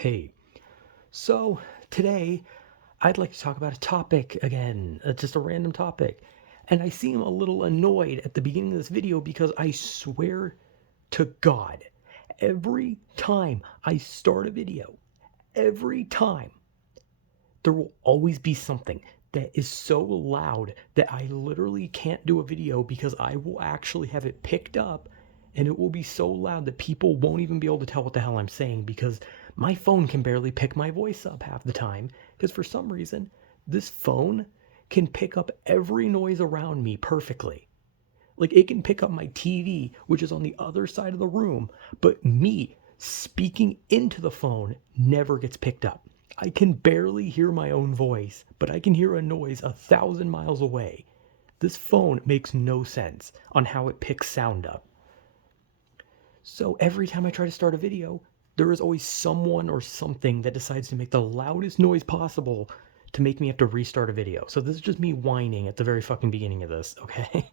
Hey, so today I'd like to talk about a topic again, just a random topic. And I seem a little annoyed at the beginning of this video because I swear to God, every time I start a video, every time, there will always be something that is so loud that I literally can't do a video because I will actually have it picked up and it will be so loud that people won't even be able to tell what the hell I'm saying because my phone can barely pick my voice up half the time because for some reason this phone can pick up every noise around me perfectly. Like it can pick up my TV, which is on the other side of the room, but me speaking into the phone never gets picked up. I can barely hear my own voice, but I can hear a noise 1,000 miles away. This phone makes no sense on how it picks sound up. So every time I try to start a video, there is always someone or something that decides to make the loudest noise possible to make me have to restart a video. So this is just me whining at the very fucking beginning of this, okay?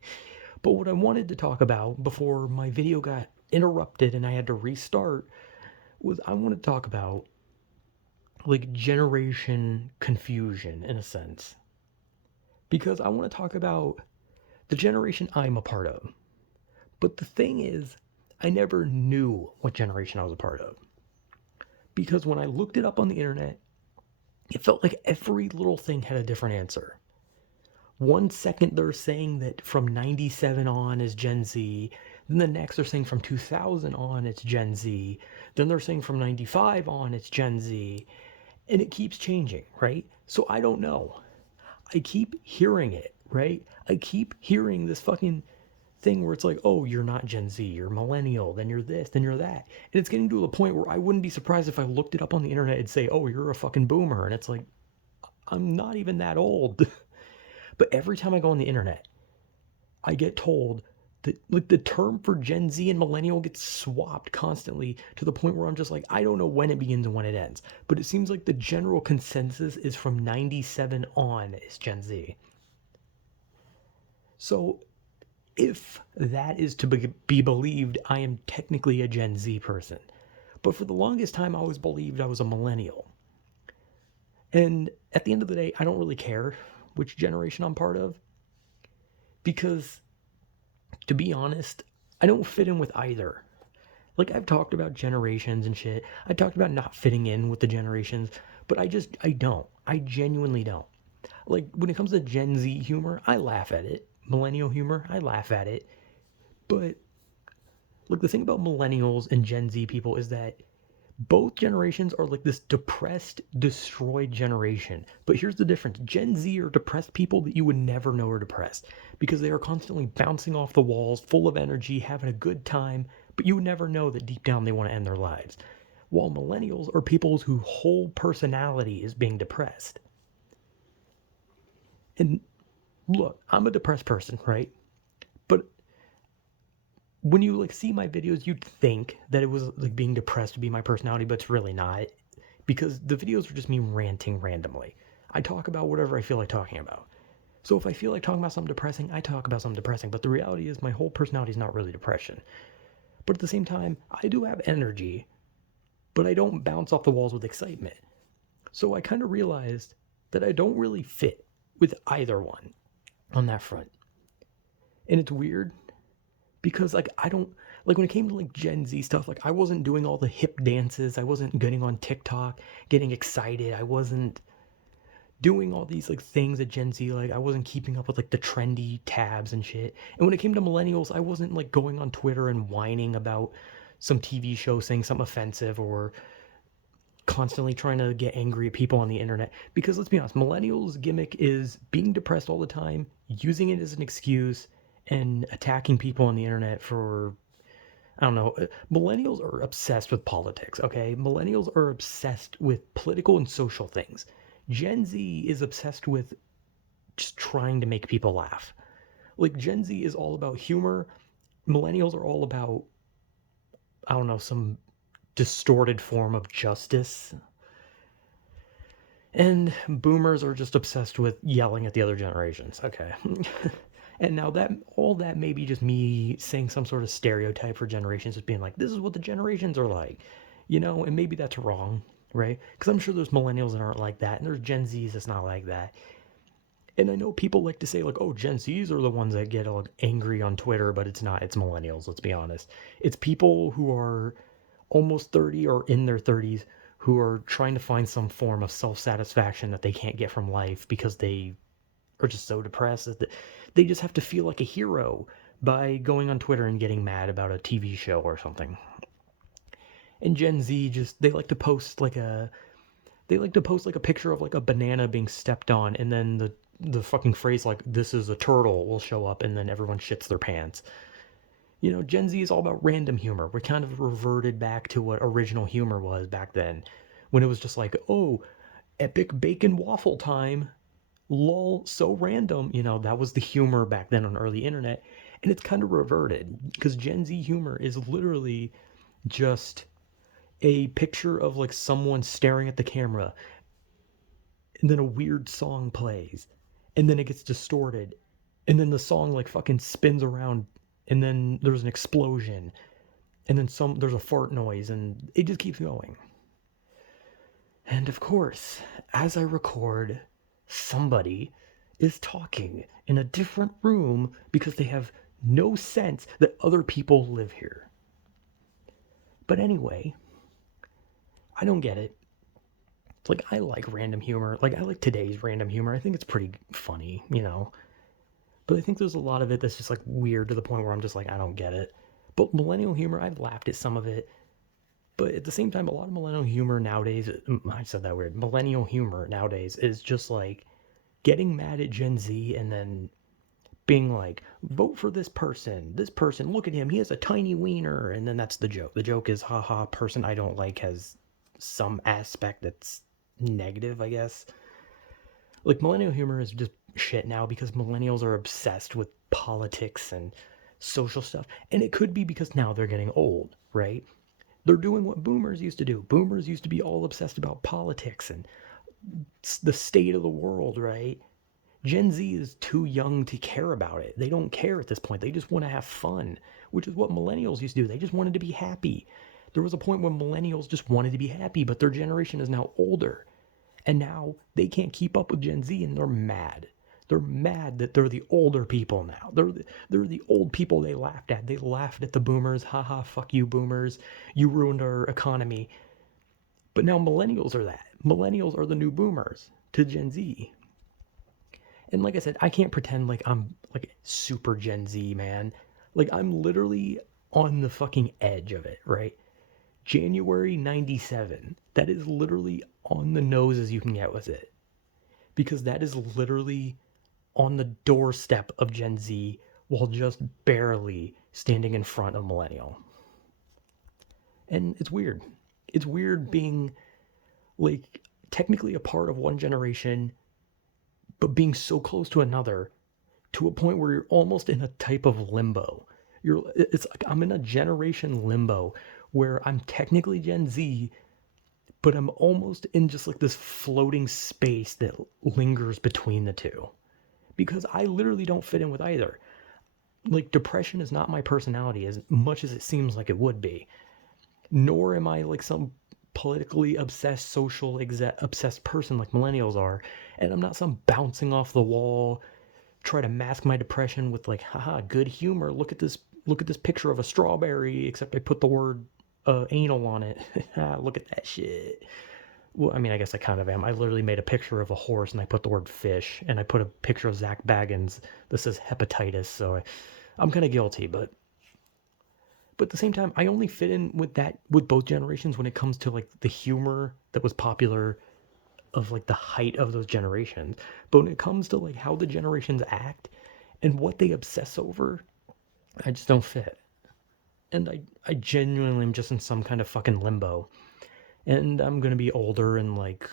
But what I wanted to talk about before my video got interrupted and I had to restart was I want to talk about like generation confusion in a sense. Because I want to talk about the generation I'm a part of. But the thing is, I never knew what generation I was a part of. Because when I looked it up on the internet, it felt like every little thing had a different answer. One second they're saying that from 97 on is Gen Z, then the next they're saying from 2000 on it's Gen Z, then they're saying from 95 on it's Gen Z, and it keeps changing, right? So I don't know. I keep hearing it, right? I keep hearing this fucking thing where it's like, oh, you're not Gen Z, you're millennial, then you're this, then you're that. And it's getting to the point where I wouldn't be surprised if I looked it up on the internet and say, oh, you're a fucking boomer. And it's like, I'm not even that old. But every time I go on the internet, I get told that like the term for Gen Z and millennial gets swapped constantly to the point where I'm just like, I don't know when it begins and when it ends. But it seems like the general consensus is from 97 on is Gen Z. So if that is to be believed, I am technically a Gen Z person. But for the longest time, I always believed I was a millennial. And at the end of the day, I don't really care which generation I'm part of because, to be honest, I don't fit in with either. Like, I've talked about generations and shit. I talked about not fitting in with the generations, but I don't. I genuinely don't. Like, when it comes to Gen Z humor, I laugh at it. Millennial humor, I laugh at it. But, like, the thing about millennials and Gen Z people is that both generations are like this depressed, destroyed generation. But here's the difference: Gen Z are depressed people that you would never know are depressed because they are constantly bouncing off the walls, full of energy, having a good time, but you would never know that deep down they want to end their lives. While millennials are people whose whole personality is being depressed. And look, I'm a depressed person, right? But when you like see my videos, you'd think that it was like being depressed to be my personality, but it's really not because the videos are just me ranting randomly. I talk about whatever I feel like talking about. So if I feel like talking about something depressing, I talk about something depressing. But the reality is my whole personality is not really depression. But at the same time, I do have energy, but I don't bounce off the walls with excitement. So I kind of realized that I don't really fit with either one on that front. And it's weird because like I don't like when it came to like Gen Z stuff, like I wasn't doing all the hip dances. I wasn't getting on TikTok, getting excited. I wasn't doing all these like things that Gen Z like. I wasn't keeping up with like the trendy tabs and shit. And when it came to millennials, I wasn't like going on Twitter and whining about some TV show saying something offensive or constantly trying to get angry at people on the internet. Because let's be honest, millennials' gimmick is being depressed all the time, using it as an excuse, and attacking people on the internet for I don't know. Millennials are obsessed with politics, okay? Millennials are obsessed with political and social things. Gen Z is obsessed with just trying to make people laugh. Like, Gen Z is all about humor. Millennials are all about, I don't know, some distorted form of justice. And boomers are just obsessed with yelling at the other generations. Okay. And now that all that may be just me saying some sort of stereotype for generations, just being like, this is what the generations are like, and maybe that's wrong. right? Because I'm sure there's millennials that aren't like that, and there's Gen Zs that's not like that. And I know people like to say, like, oh, Gen Zs are the ones that get like, angry on Twitter, but it's not. It's millennials, let's be honest. It's people who are almost 30 or in their 30s who are trying to find some form of self satisfaction that they can't get from life because they are just so depressed that they just have to feel like a hero by going on Twitter and getting mad about a TV show or something. And Gen Z just they like to post like a picture of like a banana being stepped on, and then the fucking phrase like "this is a turtle" will show up, and then everyone shits their pants. You know, Gen Z is all about random humor. We kind of reverted back to what original humor was back then, when it was just like, oh, epic bacon waffle time, lol, so random. You know, that was the humor back then on early internet, and it's kind of reverted because Gen Z humor is literally just a picture of like someone staring at the camera, and then a weird song plays, and then it gets distorted, and then the song like fucking spins around, and then there's an explosion, and then there's a fart noise, and it just keeps going. And of course, as I record, somebody is talking in a different room because they have no sense that other people live here. But anyway, I don't get it. Like, I like random humor. Like, I like today's random humor. I think it's pretty funny, you know? But I think there's a lot of it that's just, like, weird to the point where I'm just like, I don't get it. But millennial humor, I've laughed at some of it. But at the same time, a lot of millennial humor nowadays, I said that weird, millennial humor nowadays is just, like, getting mad at Gen Z and then being like, vote for this person, look at him, he has a tiny wiener. And then that's the joke. The joke is, haha, person I don't like has some aspect that's negative, I guess. Like, millennial humor is just shit now because millennials are obsessed with politics and social stuff. And it could be because now they're getting old, right? They're doing what boomers used to do. Boomers used to be all obsessed about politics and the state of the world, right? Gen Z is too young to care about it. They don't care at this point. They just want to have fun, which is what millennials used to do. They just wanted to be happy. There was a point when millennials just wanted to be happy, but their generation is now older. And now they can't keep up with Gen Z, and they're mad. They're mad that they're the older people now. They're the old people they laughed at. They laughed at the boomers. Haha, fuck you, boomers. You ruined our economy. But now millennials are that. Millennials are the new boomers to Gen Z. And like I said, I can't pretend like I'm like super Gen Z, man. Like, I'm literally on the fucking edge of it, right? January 97. That is literally on the nose as you can get with it. Because that is literally on the doorstep of Gen Z while just barely standing in front of millennial. And it's weird. It's weird being like technically a part of one generation, but being so close to another to a point where you're almost in a type of limbo. It's like I'm in a generation limbo where I'm technically Gen Z, but I'm almost in just like this floating space that lingers between the two. Because I literally don't fit in with either. Like, depression is not my personality as much as it seems like it would be. Nor am I like some politically obsessed, obsessed person like millennials are. And I'm not some bouncing off the wall, try to mask my depression with like, haha, good humor. Look at this picture of a strawberry, except I put the word anal on it. Look at that shit. Well, I mean, I guess I kind of am. I literally made a picture of a horse and I put the word fish, and I put a picture of Zach Baggins that says hepatitis. So I'm kind of guilty, but at the same time, I only fit in with that with both generations when it comes to like the humor that was popular of like the height of those generations. But when it comes to like how the generations act and what they obsess over, I just don't fit. And I genuinely am just in some kind of fucking limbo. And I'm gonna be older in like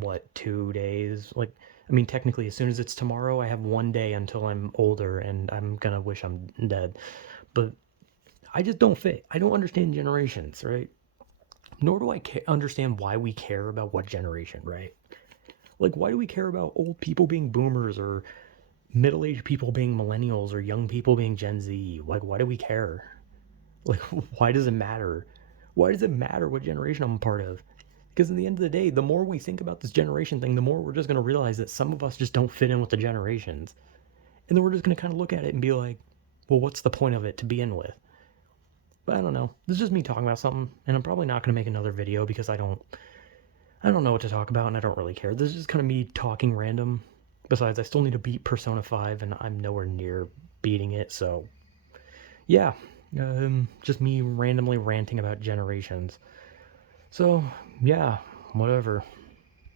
what, 2 days? Like, I mean, technically, as soon as it's tomorrow, I have 1 day until I'm older, and I'm gonna wish I'm dead. But I just don't fit. I don't understand generations, right? Nor do I understand why we care about what generation, right? Like, why do we care about old people being boomers or middle-aged people being millennials or young people being Gen Z? Like, why do we care? Like, why does it matter? Why does it matter what generation I'm a part of? Because in the end of the day, the more we think about this generation thing, the more we're just going to realize that some of us just don't fit in with the generations. And then we're just going to kind of look at it and be like, well, what's the point of it to begin with? But I don't know. This is just me talking about something, and I'm probably not going to make another video because I don't know what to talk about, and I don't really care. This is just kind of me talking random. Besides, I still need to beat Persona 5, and I'm nowhere near beating it, so yeah. Just me randomly ranting about generations. So, yeah, whatever.